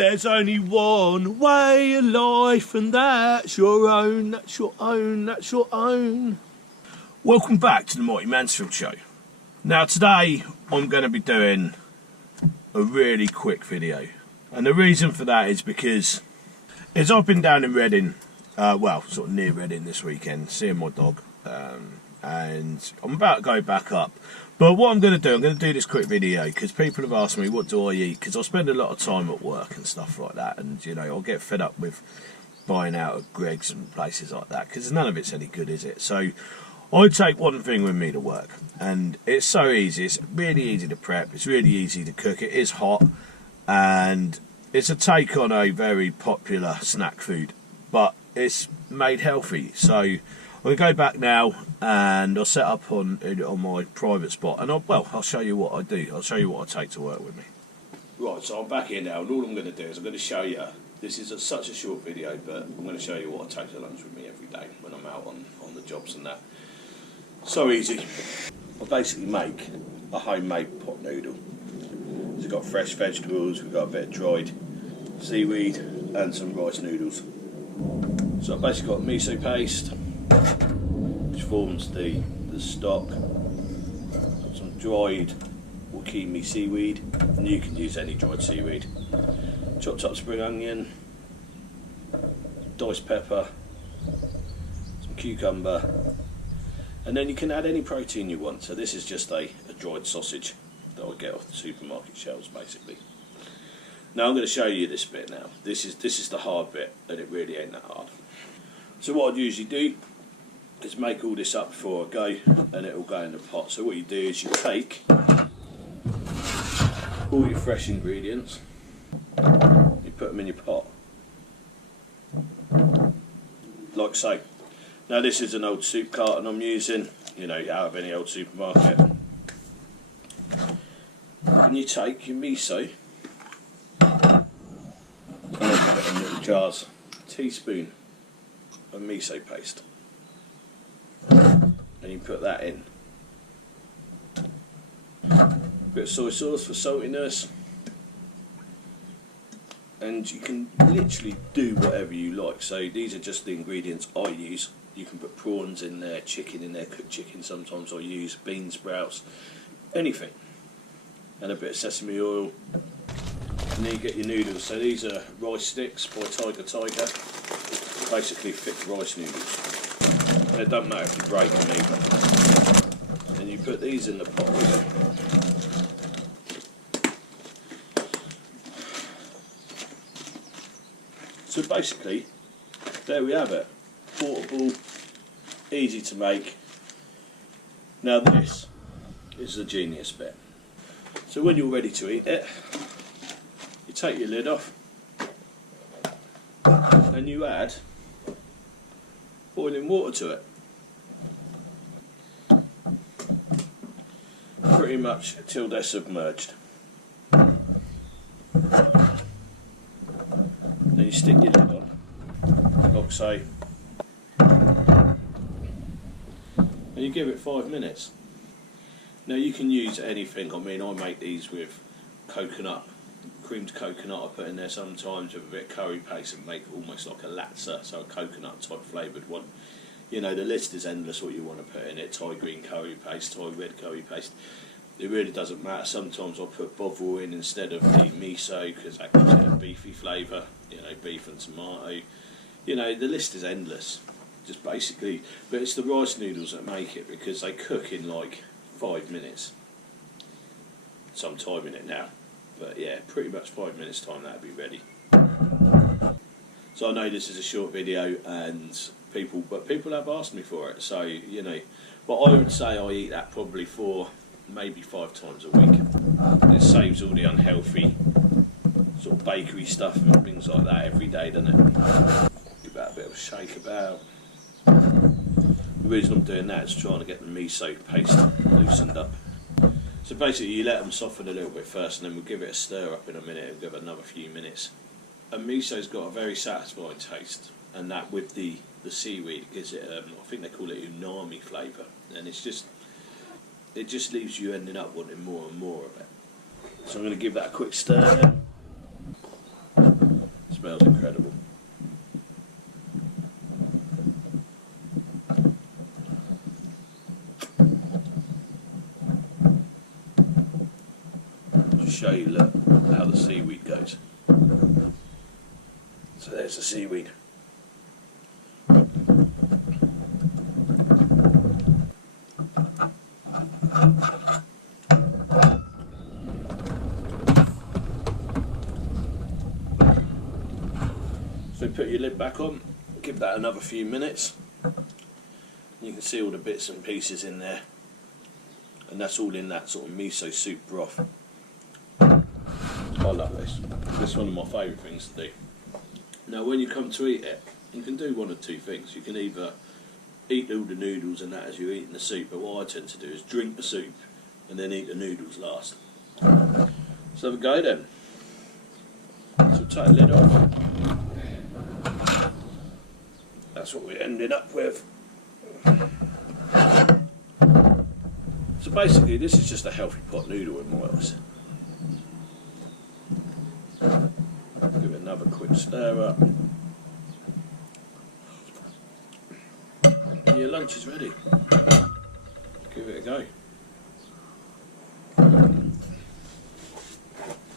There's only one way of life, and that's your own, that's your own, that's your own. Welcome back to the Mighty Mansfield Show. Now today I'm going to be doing a really quick video, and the reason for that is because I've been down in Reading, well, sort of near Reading this weekend, seeing my dog, and I'm about to go back up. But what I'm going to do this quick video because people have asked me what do I eat, because I spend a lot of time at work and stuff like that, and you know, I'll get fed up with buying out at Greggs and places like that because none of it's any good, is it? So I take one thing with me to work, and it's so easy. It's really easy to prep, it's really easy to cook, it is hot, and it's a take on a very popular snack food, but it's made healthy. So I'm going to go back now and I'll set up on my private spot, and I'll show you what I do. I'll show you what I take to work with me. Right, so I'm back here now, and all I'm going to do is I'm going to show you, this is such a short video, but I'm going to show you what I take to lunch with me every day when I'm out on the jobs and that. So easy. I basically make a homemade pot noodle. It's got fresh vegetables, we've got a bit of dried seaweed and some rice noodles. So I've basically got miso paste, which forms the stock. Got some dried wakame seaweed, and you can use any dried seaweed. Chopped up spring onion, diced pepper, some cucumber, and then you can add any protein you want. So this is just a dried sausage that I get off the supermarket shelves basically. Now I'm going to show you this bit now. This is the hard bit, and it really ain't that hard. So what I'd usually do is make all this up before I go, and it will go in the pot. So what you do is you take all your fresh ingredients, you put them in your pot, like so. Now this is an old soup carton I'm using, you know, out of any old supermarket. And you take your miso, and put it in little jars, a teaspoon of miso paste. And you put that in. A bit of soy sauce for saltiness, and you can literally do whatever you like. So these are just the ingredients I use. You can put prawns in there, chicken in there, cooked chicken sometimes I use, bean sprouts, anything. And a bit of sesame oil. And then you get your noodles. So these are rice sticks by Tiger, basically thick rice noodles. It doesn't matter if you break them either. And you put these in the pot with it. So basically, there we have it. Portable, easy to make. Now this is the genius bit. So when you're ready to eat it, you take your lid off and you add boiling water to it. Pretty much till they're submerged. Then you stick your lid on, like so, and you give it 5 minutes. Now you can use anything. I mean, I make these with coconut, creamed coconut I put in there sometimes with a bit of curry paste and make almost like a latza, so a coconut type flavoured one. You know, the list is endless what you want to put in it. Thai green curry paste, Thai red curry paste. It really doesn't matter. Sometimes I'll put bovril in instead of the miso because that gives it a beefy flavour. You know, beef and tomato. You know, the list is endless. Just basically, but it's the rice noodles that make it because they cook in like 5 minutes. So I'm timing it now. But yeah, pretty much 5 minutes time that'll be ready. So I know this is a short video and people have asked me for it. So, you know, but I would say I eat that probably 4, maybe 5 times a week. It saves all the unhealthy sort of bakery stuff and things like that every day, doesn't it? Give that a bit of a shake about. The reason I'm doing that is trying to get the miso paste loosened up. So basically you let them soften a little bit first, and then we'll give it a stir up in a minute and give it another few minutes. And miso's got a very satisfying taste, and that with the seaweed gives it, I think they call it umami flavour, and it just leaves you ending up wanting more and more of it. So I'm going to give that a quick stir now. Smells incredible. To show you, look, how the seaweed goes. So there's the seaweed. So put your lid back on, give that another few minutes. You can see all the bits and pieces in there, and that's all in that sort of miso soup broth. I love this. This is one of my favourite things to do. Now when you come to eat it, you can do one of two things. You can either eat all the noodles and that as you're eating the soup, but what I tend to do is drink the soup and then eat the noodles last. So have a go then. So take the lid off. That's what we're ending up with. So basically this is just a healthy pot noodle in my eyes. Give it another quick stir up. And your lunch is ready. Give it a go.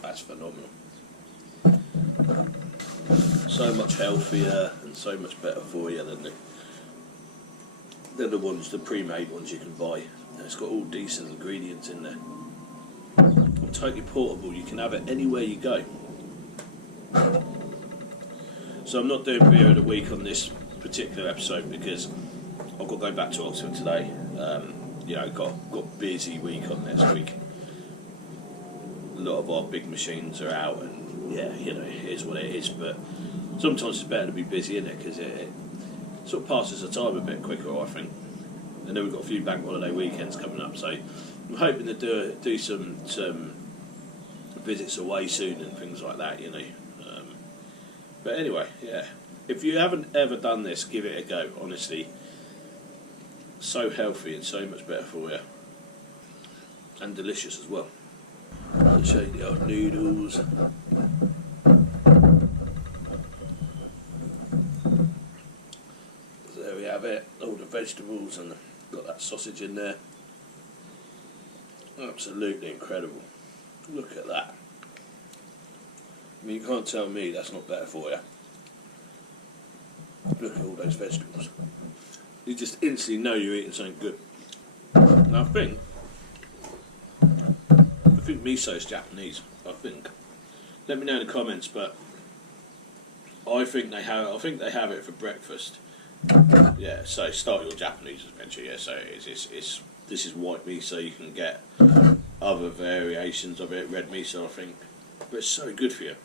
That's phenomenal. So much healthier and so much better for you than the ones, the pre-made ones you can buy. It's got all decent ingredients in there. And totally portable, you can have it anywhere you go. So I'm not doing beer of the week on this particular episode because I've got to go back to Oxford today. You know, got busy week on this week. A lot of our big machines are out, and yeah, you know, it is what it is. But sometimes it's better to be busy, isn't it? Because it sort of passes the time a bit quicker, I think. And then we've got a few bank holiday weekends coming up, so I'm hoping to do some visits away soon and things like that, you know. But anyway, yeah. If you haven't ever done this, give it a go. Honestly, so healthy and so much better for you, and delicious as well. I'll show you the old noodles. So there we have it. All the vegetables, and got that sausage in there. Absolutely incredible. Look at that. I mean, you can't tell me that's not better for you. Look at all those vegetables. You just instantly know you're eating something good. Now I think miso is Japanese. I think. Let me know in the comments, but I think they have it for breakfast. Yeah. So start your Japanese adventure. Yeah. So this is white miso. You can get other variations of it, red miso, I think, but it's so good for you.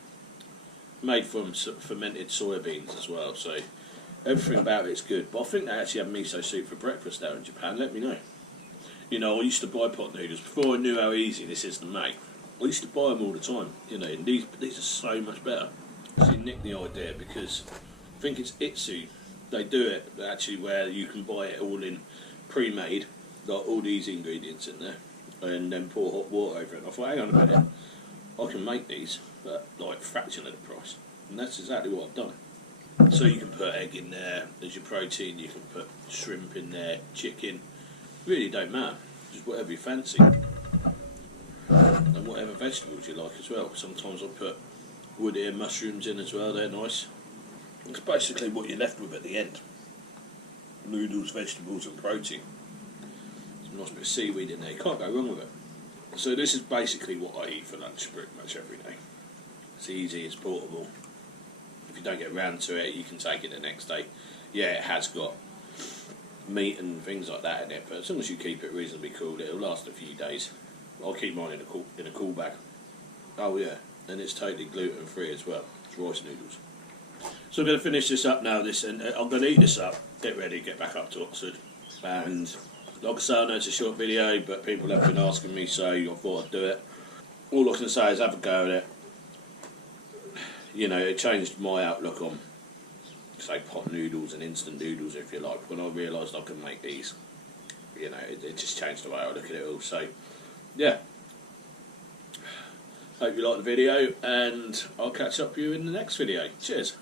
Made from fermented soybeans as well, so everything about it's good. But I think they actually have miso soup for breakfast there in Japan. Let me know. You know, I used to buy pot noodles before I knew how easy this is to make. I used to buy them all the time. You know, and these are so much better. So you nicked the idea because I think it's Itsu. They do it actually where you can buy it all in pre-made, got all these ingredients in there, and then pour hot water over it. And I thought, hang on a minute, I can make these, but like a fraction of the price. And that's exactly what I've done. So you can put egg in there as your protein, you can put shrimp in there, chicken, really don't matter, just whatever you fancy. And whatever vegetables you like as well. Sometimes I put wood ear mushrooms in as well, they're nice. It's basically what you're left with at the end. Noodles, vegetables and protein. Some nice bit of seaweed in there, you can't go wrong with it. So this is basically what I eat for lunch pretty much every day. It's easy, it's portable. If you don't get round to it, you can take it the next day. Yeah, it has got meat and things like that in it, but as long as you keep it reasonably cool, it'll last a few days. I'll keep mine in a cool bag. Oh yeah, and it's totally gluten free as well. It's rice noodles. So I'm going to finish this up now. And I'm going to eat this up, get ready, get back up to Oxford, and like I say, I know it's a short video, but people have been asking me, so I thought I'd do it. All I can say is have a go at it. You know, it changed my outlook on, say, pot noodles and instant noodles, if you like. When I realised I could make these, you know, it just changed the way I look at it all. So, yeah. Hope you like the video, and I'll catch up with you in the next video. Cheers.